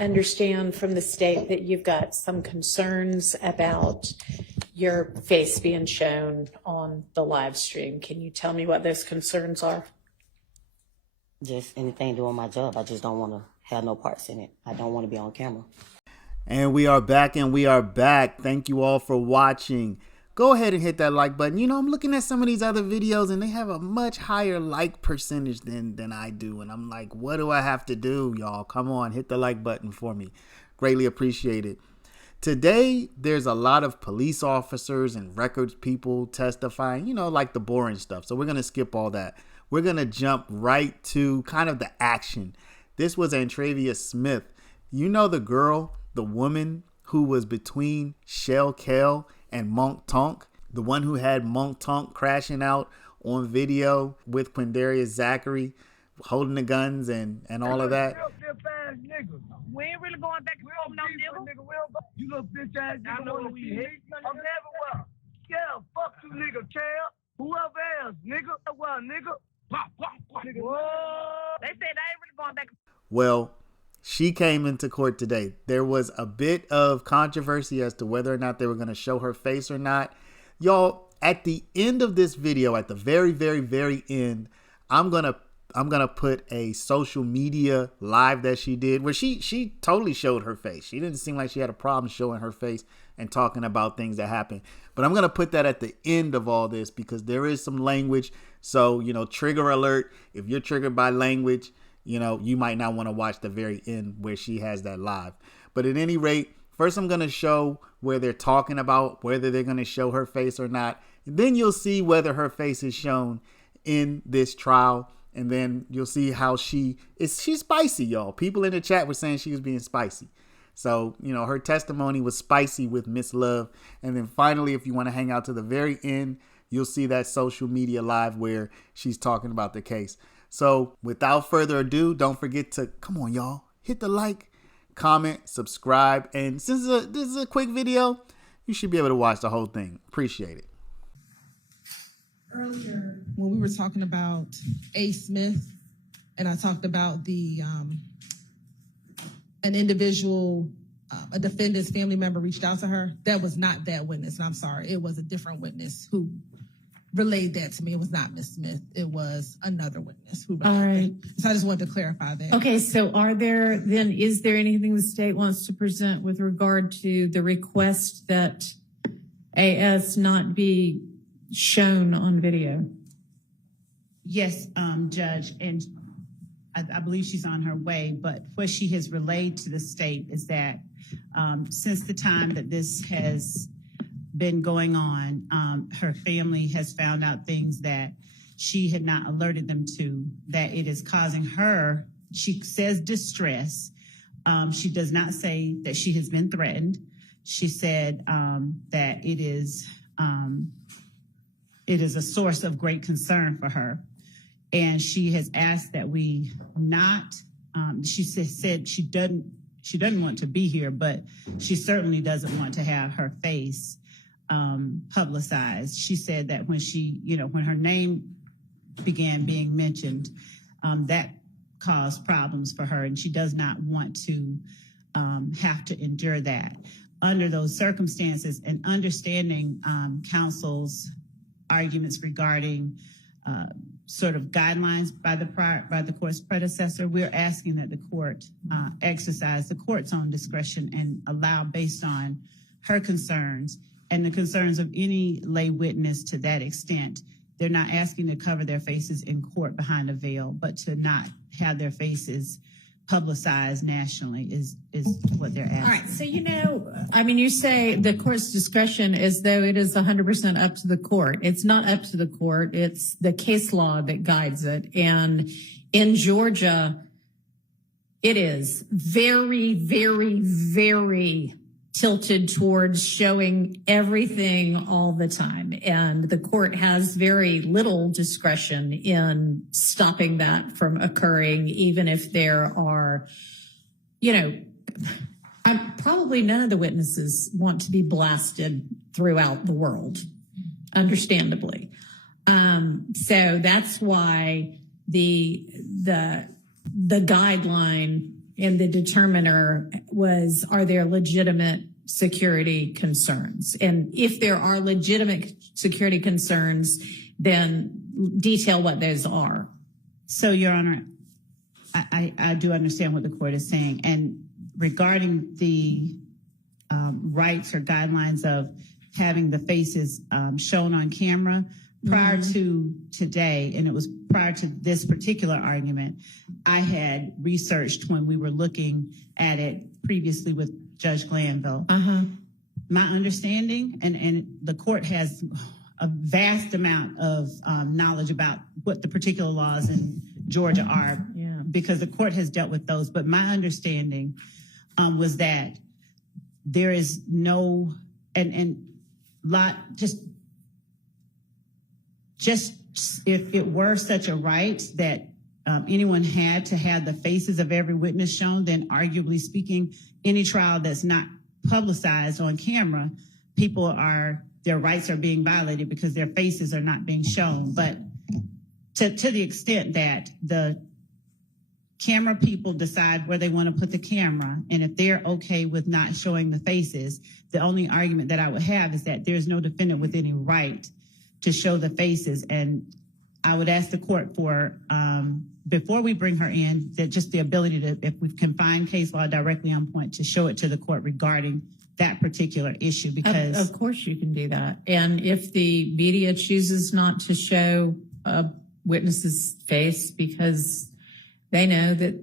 understand from the state that you've got some concerns about your face being shown on the live stream. Can you tell me what those concerns are? Just anything doing my job. I just don't want to have no parts in it. I don't want to be on camera. And we are back, Thank you all for watching. Go ahead and hit that like button. You know, I'm looking at some of these other videos and they have a much higher like percentage than I do. And I'm like, what do I have to do, y'all? Come on, hit the like button for me. Greatly appreciate it. Today, there's a lot of police officers and records people testifying, you know, like the boring stuff. So we're going to skip all that. We're going to jump right to kind of the action. This was Antravia Smith. You know the girl, the woman who was between Kell and Mounk Tounk, the one who had Mounk Tounk crashing out on video with Quindarius Zachary holding the guns and all of that. We ain't really going back and forth, no nigga. You little bitch ass nigga. I know what we hate. I'm everywhere. Yeah, fuck you, nigga. Kell, whoever else, nigga. Well, nigga. Whoa. They said I ain't really going back. Well, she came into court today. There was a bit of controversy as to whether or not they were going to show her face or not. Y'all, at the end of this video, at the very, very, very end, I'm gonna put a social media live that she did where she totally showed her face. She didn't seem like she had a problem showing her face and talking about things that happened. But I'm going to put that at the end of all this because there is some language. So, you know, trigger alert. If you're triggered by language, you know, you might not want to watch the very end where she has that live. But at any rate, first I'm going to show where they're talking about whether they're going to show her face or not. And then you'll see whether her face is shown in this trial. And then you'll see how she's spicy, y'all. People in the chat were saying she was being spicy. So, you know, her testimony was spicy with Miss Love. And then finally, if you want to hang out to the very end, you'll see that social media live where she's talking about the case. So without further ado, don't forget to, come on, y'all, hit the like, comment, subscribe. And since this is a quick video, you should be able to watch the whole thing. Appreciate it. Earlier, when we were talking about A. Smith, and I talked about the an individual, a defendant's family member reached out to her, that was not that witness. And I'm sorry, it was a different witness who relayed that to me. It was not Miss Smith. It was another witness who relayed All right. that. So I just wanted to clarify that. Okay, so is there anything the state wants to present with regard to the request that AS not be shown on video? Yes, Judge, and I believe she's on her way, but what she has relayed to the state is that since the time that this has been going on, her family has found out things that she had not alerted them to, that it is causing her, she says, distress. She does not say that she has been threatened. She said that it is a source of great concern for her. And she has asked that we not, she said she doesn't want to be here, but she certainly doesn't want to have her face publicized. She said that when when her name began being mentioned, that caused problems for her, and she does not want to have to endure that. Under those circumstances, and understanding counsel's arguments regarding sort of guidelines by the court's predecessor, we're asking that the court exercise the court's own discretion and allow, based on her concerns and the concerns of any lay witness to that extent. They're not asking to cover their faces in court behind a veil, but to not have their faces publicized nationally is what they're asking. All right. So, you say the court's discretion as though it is 100% up to the court. It's not up to the court. It's the case law that guides it. And in Georgia, it is very, very, very tilted towards showing everything all the time. And the court has very little discretion in stopping that from occurring, even if there are, probably none of the witnesses want to be blasted throughout the world, understandably. So that's why the guideline and the determiner was, are there legitimate security concerns? And if there are legitimate security concerns, then detail what those are. So, Your Honor, I do understand what the court is saying. And regarding the rights or guidelines of having the faces shown on camera, prior to today, and it was prior to this particular argument, I had researched when we were looking at it previously with Judge Glanville. My understanding, and the court has a vast amount of knowledge about what the particular laws in Georgia are, because the court has dealt with those. But my understanding was that there is no, just if it were such a right that anyone had to have the faces of every witness shown, then arguably speaking, any trial that's not publicized on camera, their rights are being violated because their faces are not being shown. But to the extent that the camera people decide where they want to put the camera, and if they're okay with not showing the faces, the only argument that I would have is that there's no defendant with any right to show the faces. And I would ask the court for, before we bring her in, that just the ability to, if we can find case law directly on point, to show it to the court regarding that particular issue. Because of course you can do that. And if the media chooses not to show a witness's face because they know that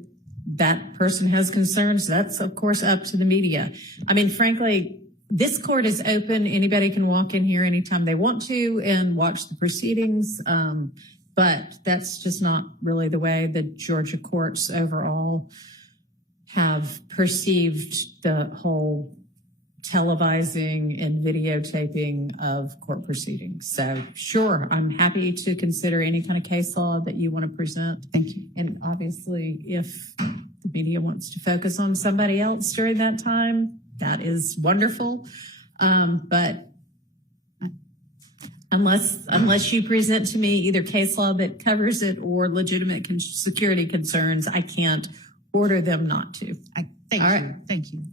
that person has concerns, that's of course up to the media. I mean, frankly, this court is open. Anybody can walk in here anytime they want to and watch the proceedings. But that's just not really the way the Georgia courts overall have perceived the whole televising and videotaping of court proceedings. So sure, I'm happy to consider any kind of case law that you want to present. Thank you. And obviously, if the media wants to focus on somebody else during that time, that is wonderful. But unless you present to me either case law that covers it or legitimate security concerns, I can't order them not to. Thank you.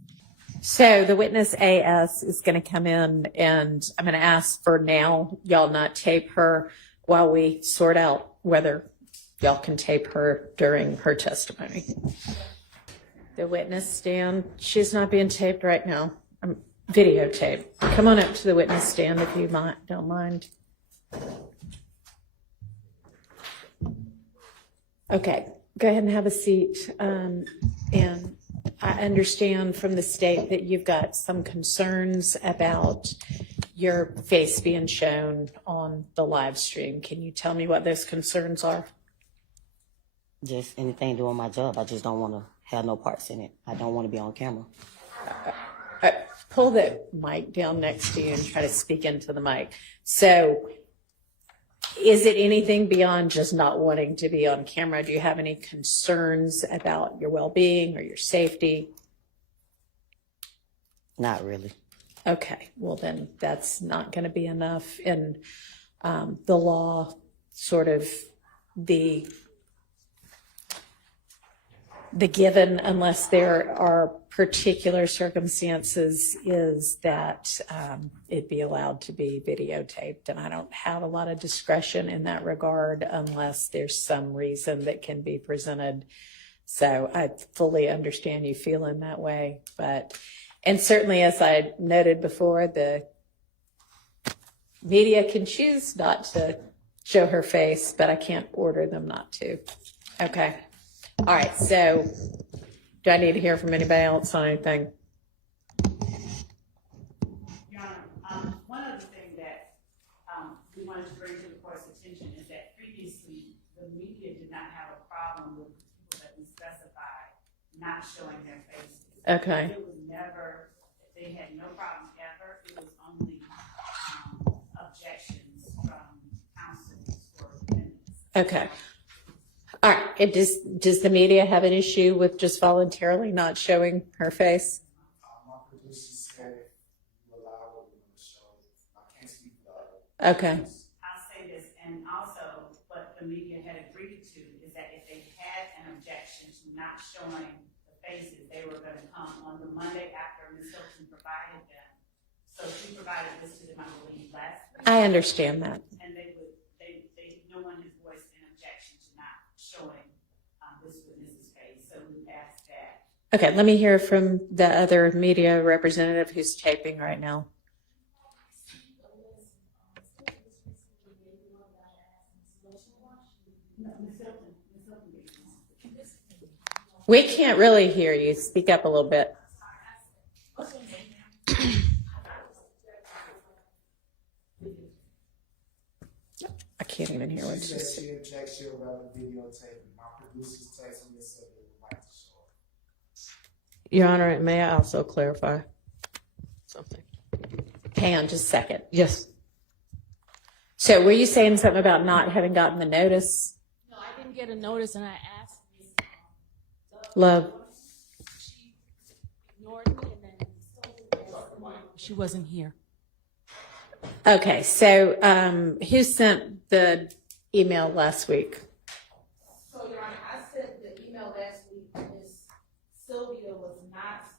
So the witness AS is going to come in, and I'm going to ask for now y'all not tape her while we sort out whether y'all can tape her during her testimony. The witness stand, she's not being taped right now. Videotape. Come on up to the witness stand if you don't mind. Okay, go ahead and have a seat. And I understand from the state that you've got some concerns about your face being shown on the live stream. Can you tell me what those concerns are? Just anything doing my job. I just don't want to have no parts in it. I don't want to be on camera. Pull the mic down next to you and try to speak into the mic. So is it anything beyond just not wanting to be on camera? Do you have any concerns about your well-being or your safety? Not really. Okay, well then that's not going to be enough. And the law, sort of the given, unless there are particular circumstances, is that it be allowed to be videotaped. And I don't have a lot of discretion in that regard unless there's some reason that can be presented. So I fully understand you feeling that way. And certainly, as I noted before, the media can choose not to show her face, but I can't order them not to. Okay. All right, so do I need to hear from anybody else on anything? Your Honor, one other thing that we wanted to bring to the court's attention is that previously the media did not have a problem with people that we specified not showing their faces. Okay. It was never, they had no problem ever. It was only objections from counsel or defendants. Okay. All right. Does the media have an issue with just voluntarily not showing her face? My producer said you allow them to show. I can't speak for the other. Okay. I'll say this, and also what the media had agreed to is that if they had an objection to not showing the faces. They were going to come on the Monday after Ms. Hilton provided them. So she provided this to them, I believe, last week. I understand that. And no one has voiced an objection to not showing this witness's face. So we asked that. Okay, let me hear from the other media representative who's taping right now. We can't really hear you. Speak up a little bit. I can't even hear what She you said said. she objects to about the videotaping. My producers texted me and said they would like to show it. Your Honor, may I also clarify something? Hang on just a second. Yes. So were you saying something about not having gotten the notice? No, I didn't get a notice, and I asked Ms. Love. She ignored me, and then she wasn't here. Okay, so who sent the email last week? So, Your Honor, I sent the email last week, Ms. Sylvia was not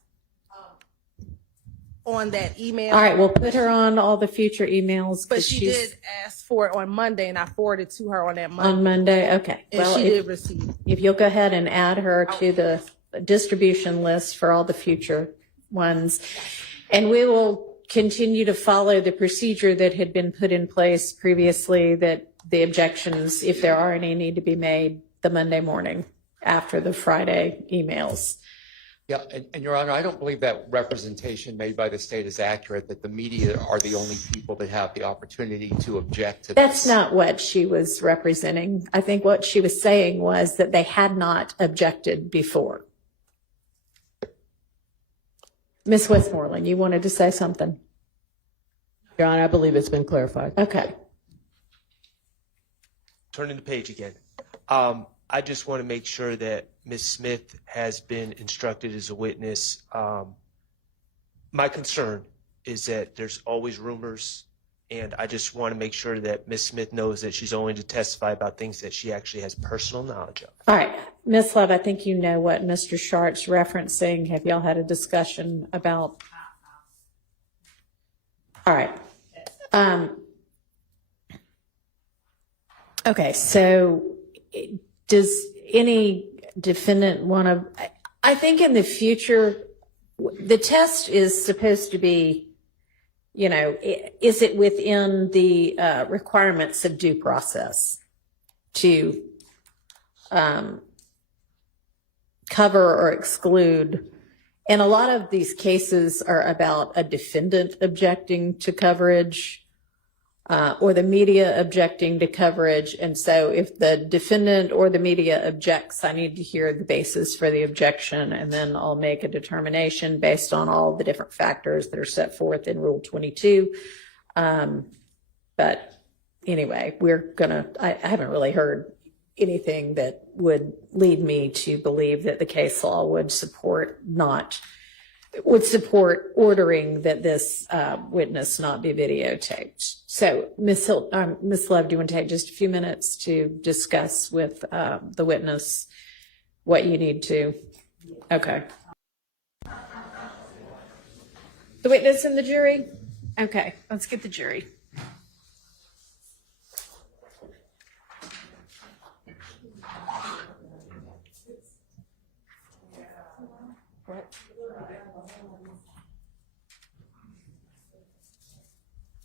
on that email. All right, we'll put her on all the future emails. But 'cause she she's did ask for it on Monday, and I forwarded to her on that Monday. on Monday. Okay. And Well, she if, did receive. if you'll go ahead and add her to the distribution list for all the future ones, and we will continue to follow the procedure that had been put in place previously, that the objections, if there are any, need to be made the Monday morning after the Friday emails. Yeah, and Your Honor, I don't believe that representation made by the state is accurate, that the media are the only people that have the opportunity to object to this. That's not what she was representing. I think what she was saying was that they had not objected before. Ms. Westmoreland, you wanted to say something? Your Honor, I believe it's been clarified. Okay. Turning the page again. I just want to make sure that Ms. Smith has been instructed as a witness. My concern is that there's always rumors, and I just want to make sure that Ms. Smith knows that she's only to testify about things that she actually has personal knowledge of. All right. Ms. Love, I think you know what Mr. Sharp's referencing. Have y'all had a discussion about? All right. Okay, so does any defendant want to, I think in the future, the test is supposed to be, you know, is it within the requirements of due process to cover or exclude? And a lot of these cases are about a defendant objecting to coverage or the media objecting to coverage. And so if the defendant or the media objects, I need to hear the basis for the objection, and then I'll make a determination based on all the different factors that are set forth in Rule 22. But anyway, I haven't really heard anything that would lead me to believe that the case law would support ordering that this witness not be videotaped. So, Ms. Love, do you want to take just a few minutes to discuss with the witness what you need to? Okay. The witness and the jury? Okay, let's get the jury.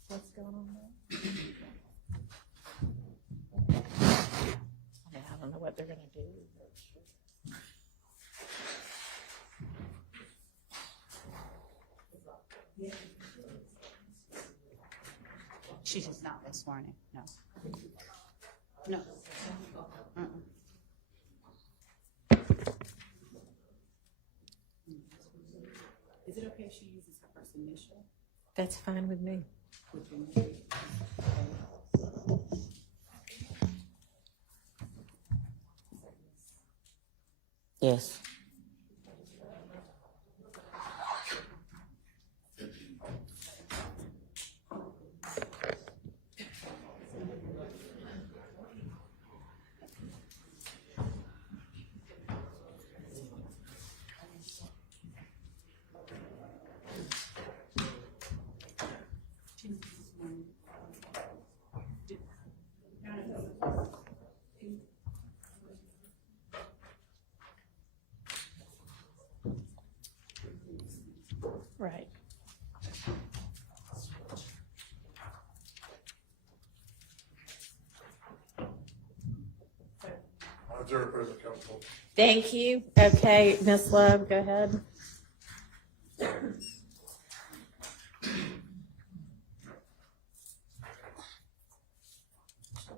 What's going on there? I don't know what they're going to do. She's just not been sworn in, no. No. Is it okay if she uses her first initial? That's fine with me. Yes. Right. Jury President Counsel. Thank you. Okay, Ms. Love, go ahead.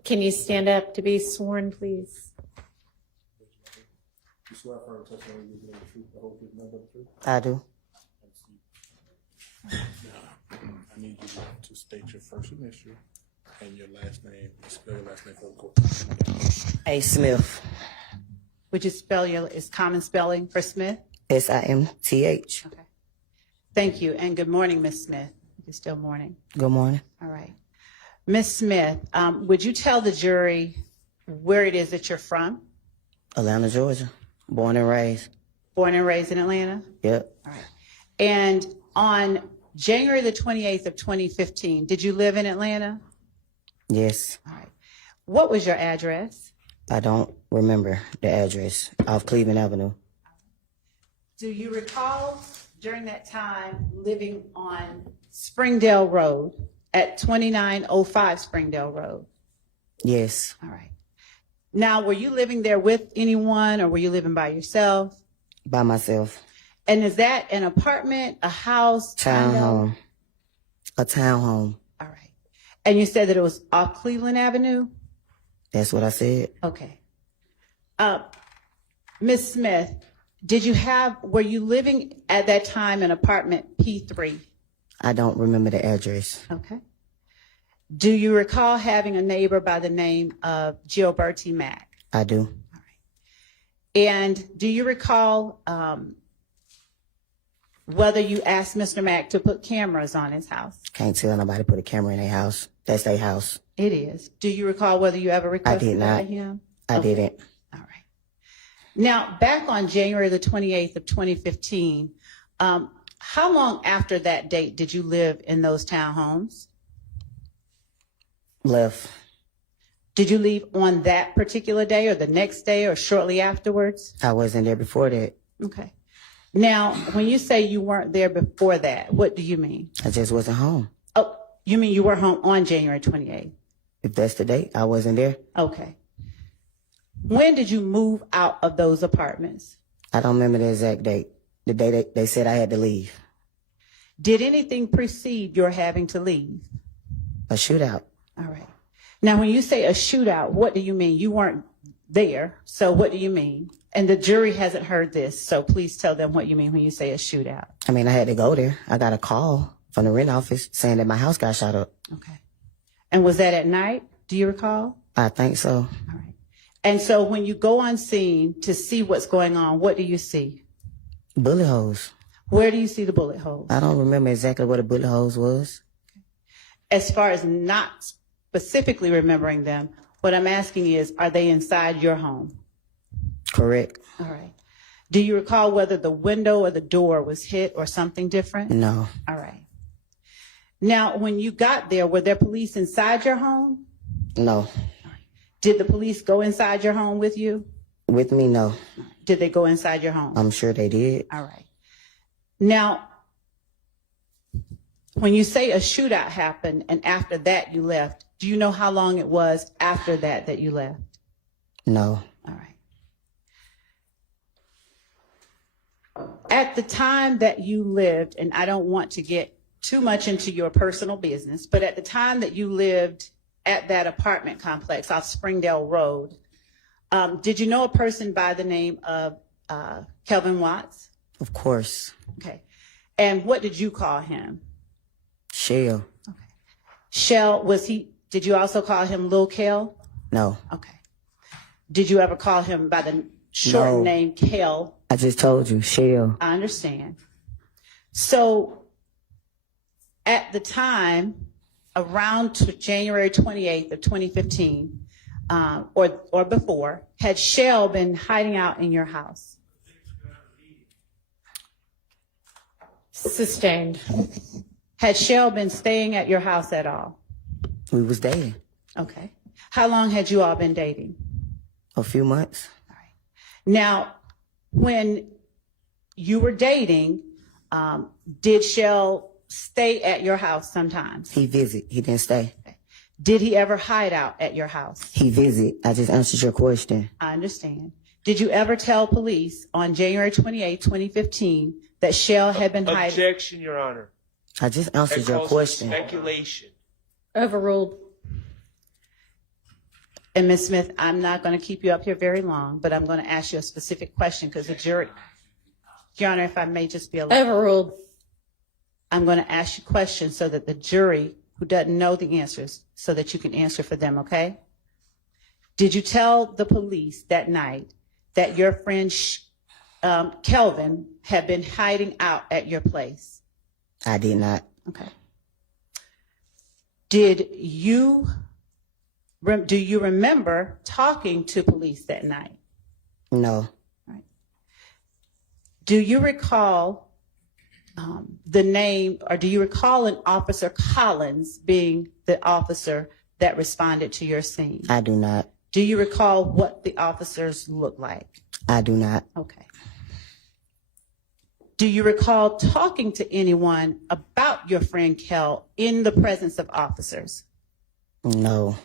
Can you stand up to be sworn, please? You swear affirm the testimony you give the truth, the whole truth, and nothing but the truth? I do. I need you to state your first initial and your last name. Spell your last name for the court. A. Smith. Would you spell is common spelling for Smith? Simth. Okay. Thank you. And good morning, Ms. Smith. It's still morning. Good morning. All right. Ms. Smith, would you tell the jury where it is that you're from? Atlanta, Georgia. Born and raised. Born and raised in Atlanta? Yep. All right. And on January the 28th of 2015, did you live in Atlanta? Yes. All right. What was your address? I don't remember the address. Off Cleveland Avenue. Do you recall during that time living on Springdale Road at 2905 Springdale Road? Yes. All right. Now, were you living there with anyone or were you living by yourself? By myself. And is that an apartment, a house? Townhome. A townhome. All right. And you said that it was off Cleveland Avenue? That's what I said. Okay. Ms. Smith, were you living at that time in apartment P3? I don't remember the address. Okay. Do you recall having a neighbor by the name of Gilberti Mack? I do. All right. And do you recall whether you asked Mr. Mack to put cameras on his house? Can't tell nobody put a camera in their house. That's their house. It is. Do you recall whether you ever requested that of him? I didn't. All right. Now, back on January the 28th of 2015, how long after that date did you live in those townhomes? Left. Did you leave on that particular day or the next day or shortly afterwards? I wasn't there before that. Okay. Now, when you say you weren't there before that, what do you mean? I just wasn't home. Oh, you mean you were home on January 28th? If that's the date, I wasn't there. Okay. When did you move out of those apartments? I don't remember the exact date. The day they said I had to leave. Did anything precede your having to leave? A shootout. All right. Now, when you say a shootout, what do you mean? You weren't there, so what do you mean? And the jury hasn't heard this, so please tell them what you mean when you say a shootout. I mean, I had to go there. I got a call from the rent office saying that my house got shot up. Okay. And was that at night? Do you recall? I think so. All right. And so when you go on scene to see what's going on, what do you see? Bullet holes. Where do you see the bullet holes? I don't remember exactly what a bullet holes was. As far as not specifically remembering them, what I'm asking is, are they inside your home? Correct. All right. Do you recall whether the window or the door was hit or something different? No. All right. Now, when you got there, were there police inside your home? No. Did the police go inside your home with you? With me, no. Did they go inside your home? I'm sure they did. All right. Now, when you say a shootout happened and after that you left, do you know how long it was after that you left? No. All right. At the time that you lived, and I don't want to get too much into your personal business, but at the time that you lived at that apartment complex off Springdale Road, did you know a person by the name of Kelvin Watts? Of course. Okay. And what did you call him? Shell. Okay. Shell, did you also call him Lil Kell? No. Okay. Did you ever call him by the short name Kell? I just told you, Shell. I understand. So at the time, around January 28th of 2015, or before, had Shell been hiding out in your house? Sustained. Had Shell been staying at your house at all? We was dating. Okay. How long had you all been dating? A few months. All right. Now, when you were dating, Did Shell stay at your house sometimes? He visit. He didn't stay. Did he ever hide out at your house? He visit. I just answered your question. I understand. Did you ever tell police on January 28, 2015, that Shell had been hiding? Objection, Your Honor. I just answered That your calls for question. speculation. Overruled. And Ms. Smith, I'm not going to keep you up here very long, but I'm going to ask you a specific question because the jury, Your Honor, if I may just be allowed. Overruled. I'm going to ask you questions so that the jury who doesn't know the answers, so that you can answer for them, okay? Did you tell the police that night that your friend Kelvin had been hiding out at your place? I did not. Okay. Do you remember talking to police that night? No. Right. Do you recall the name, or do you recall an Officer Collins being the officer that responded to your scene? I do not. Do you recall what the officers looked like? I do not. Okay. Do you recall talking to anyone about your friend Kell in the presence of officers? No.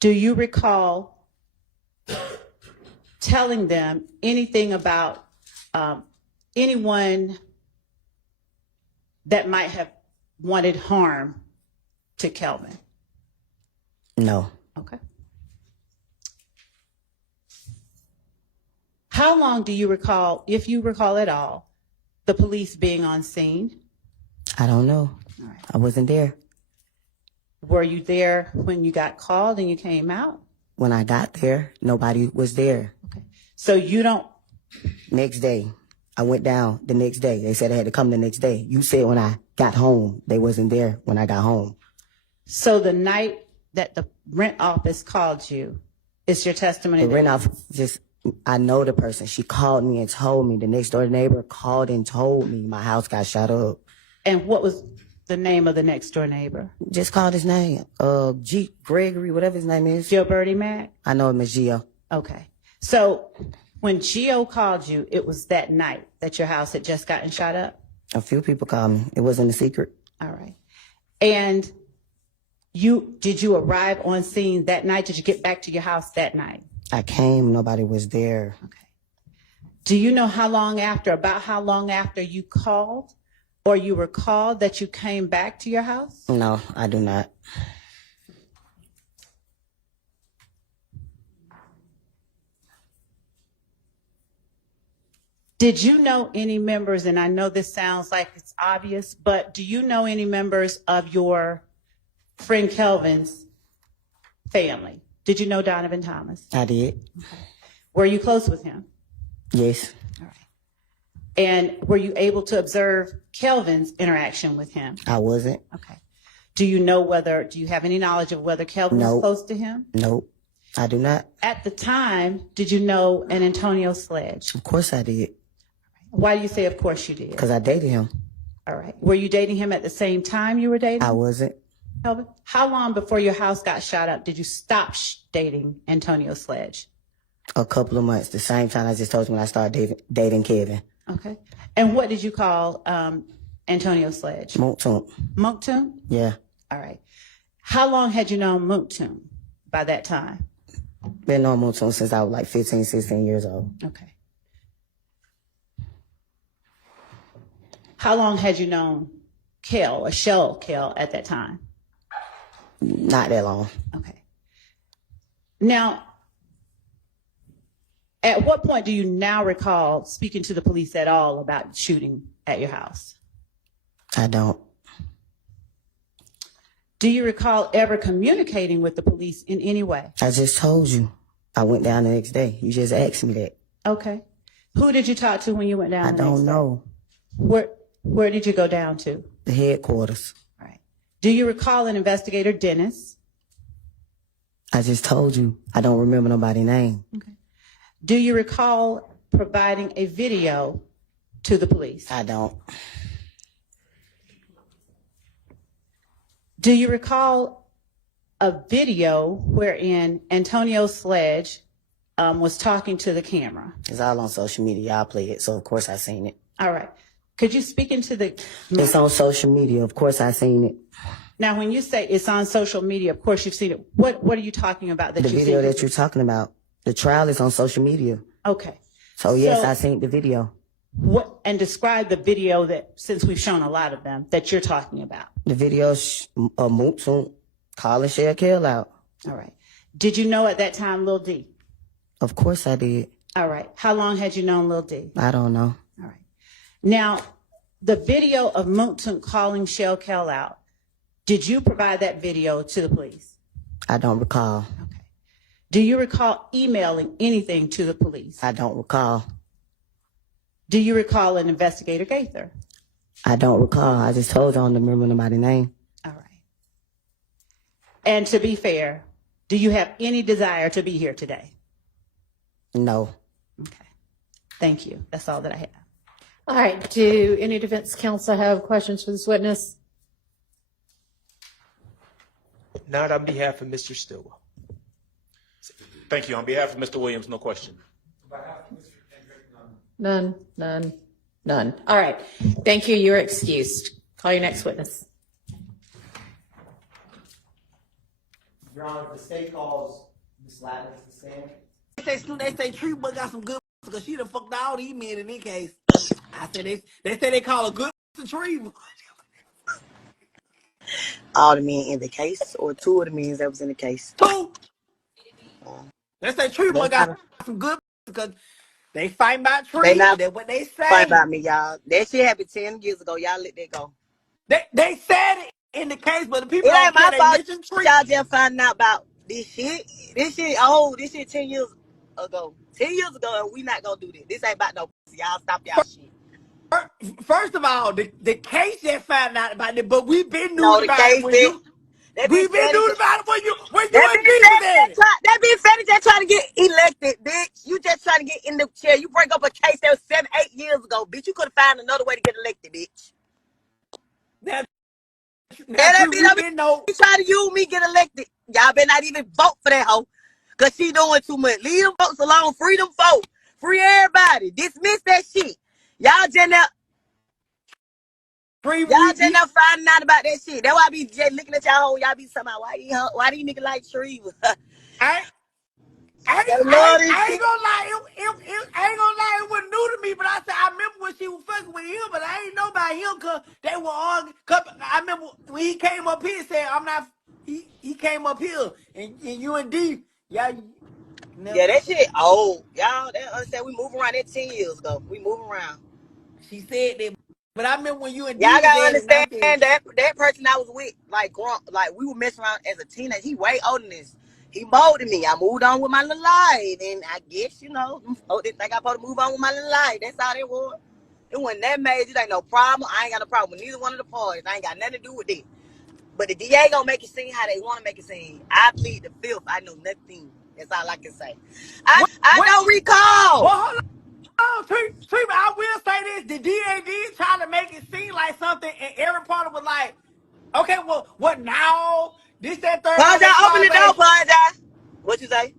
Do you recall telling them anything about anyone that might have wanted harm to Kelvin? No. Okay. How long do you recall, if you recall at all, the police being on scene? I don't know. All right. I wasn't there. Were you there when you got called and you came out? When I got there, nobody was there. Okay. So you don't. Next day, I went down the next day. They said I had to come the next day. You said when I got home, they wasn't there when I got home. So the night that the rent office called you, is your testimony? The rent office, just, I know the person. She called me and told me. The next door neighbor called and told me my house got shot up. And what was the name of the next door neighbor? Just called his name. G. Gregory, whatever his name is. Gilberti Mack? I know him as Gio. Okay. So when Gio called you, it was that night that your house had just gotten shot up? A few people called me. It wasn't a secret. All right. And did you arrive on scene that night? Did you get back to your house that night? I came, nobody was there. Okay. Do you know about how long after you called or you were called that you came back to your house? No, I do not. Did you know any members, and I know this sounds like it's obvious, but do you know any members of your friend Kelvin's family? Did you know Donovan Thomas? I did. Okay. Were you close with him? Yes. All right. And were you able to observe Kelvin's interaction with him? I wasn't. Okay. Do you have any knowledge of whether Kelvin was close to him? Nope. I do not. At the time, did you know an Antonio Sledge? Of course I did. Why do you say of course you did? Because I dated him. All right. Were you dating him at the same time you were dating? I wasn't. Kelvin, how long before your house got shot up did you stop dating Antonio Sledge? A couple of months. The same time I just told you when I started dating Kevin. Okay. And what did you call Antonio Sledge? Mounk Tounk. Mounk Tounk? Yeah. All right. How long had you known Mounk Tounk by that time? Been knowing Mounk Tounk since I was like 15, 16 years old. Okay. How long had you known Kell or Shell Kell at that time? Not that long. Okay. Now, at what point do you now recall speaking to the police at all about shooting at your house? I don't. Do you recall ever communicating with the police in any way? I just told you. I went down the next day. You just asked me that. Okay. Who did you talk to when you went down? I don't know. Where did you go down to? The headquarters. All right. Do you recall an investigator, Dennis? I just told you. I don't remember nobody's name. Okay. Do you recall providing a video to the police? I don't. Do you recall a video wherein Antonio Sledge was talking to the camera? It's all on social media. Y'all play it, so of course I seen it. All right. Could you speak into the... It's on social media. Of course I seen it. Now, when you say it's on social media, of course you've seen it. What are you talking about? The video that you're talking about. The trial is on social media. Okay. So yes, I seen the video. What, and describe the video that, since we've shown a lot of them, that you're talking about. The video's Mounk Tounk calling Kell out. All right. Did you know at that time Lil D? Of course I did. All right. How long had you known Lil D? I don't know. All right. Now, the video of Mounk Tounk calling Kell out, did you provide that video to the police? I don't recall. Okay. Do you recall emailing anything to the police? I don't recall. Do you recall an investigator Gaither? I don't recall. I just told you I don't remember nobody's name. All right. And to be fair, do you have any desire to be here today? No. Okay. Thank you. That's all that I have. All right. Do any defense counsel have questions for this witness? Not on behalf of Mr. Stillwell. Thank you. On behalf of Mr. Williams, no question. None. All right. Thank you. You're excused. Call your next witness. Your Honor, the state calls Ms. Lattimore to stand. They say Tree Boy got some good because she done fucked all these men in this case. I said they say they call her good Tree Boy. All the men in the case, or two of the men that was in the case. Two. They say Tree Boy got some good because they fight about Tree. They not That's what they say. fight about me, y'all. That shit happened 10 years ago. Y'all let that go. They said it in the case, but the people It ain't my fault. mention Tree. Y'all just finding out about this shit. This shit old. This shit 10 years ago. 10 years ago, and we not gonna do this. This ain't about no pussy. Y'all stop y'all shit. First of all, the case just found out about it, but we've been knew about it when you. We've been knew about it when you and Jesus. That bitch Fetty just trying to get elected, bitch. You just trying to get in the chair. You break up a case that was 7, 8 years ago, bitch. You could have found another way to get elected, bitch. Now that bitch been no. trying to use me get elected. Y'all better not even vote for that hoe, cause she doing too much. Leave them folks alone. Free them folks. Free everybody. Dismiss that shit. Y'all just now. Y'all just now finding out about that shit. That's why I be just looking at y'all. Y'all be talking about why these niggas like Tree? I ain't gonna lie. I ain't gonna lie. It wasn't new to me, but I remember when she was fucking with him, but I ain't know about him because they were arguing. I remember when he came up here and said, "I'm not." He came up here and you and D, yeah, that shit old. Y'all, they understand we move around that 10 years ago. We move around. She said that, but I remember when you and D. Y'all gotta understand that person I was with, like we were messing around as a teenager. He way older than this. He molded me. I moved on with my little life, and I guess they think I supposed to move on with my little life. That's how they was. It wasn't that major. It ain't no problem. I ain't got no problem with neither one of the parties. I ain't got nothing to do with it. But the DA gonna make it seem how they want to make it seem. I plead the fifth. I know nothing. That's all I can say. I don't recall. Well, hold on, Tree, I will say this: the DA did try to make it seem like something, and every part was like, "Okay, well, what now? This, that, third." Ponja, open the door, Ponja. What you say?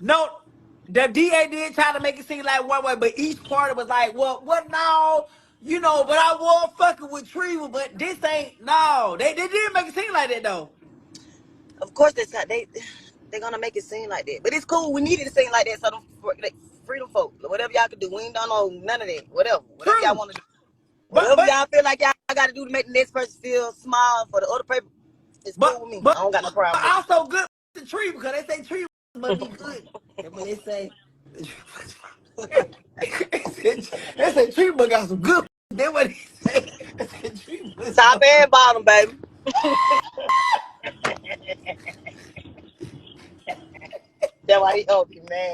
No, the DA did try to make it seem like one way, but each party was like, "Well, what now? You know, but I was fucking with Tree, but this ain't no." They did make it seem like that though. Of course, they're gonna make it seem like that, but it's cool. We needed to seem like that, so freedom folk, whatever y'all can do. We ain't done no none of that. Whatever y'all want to do, whatever y'all feel like y'all got to do to make the next person feel small for the other people. It's cool with me. I don't got no problem. But also good to Tree because they say Tree must be good. And when they say they say Tree but got some good. Then what he say? Top and bottom, baby. That's why he ugly, man.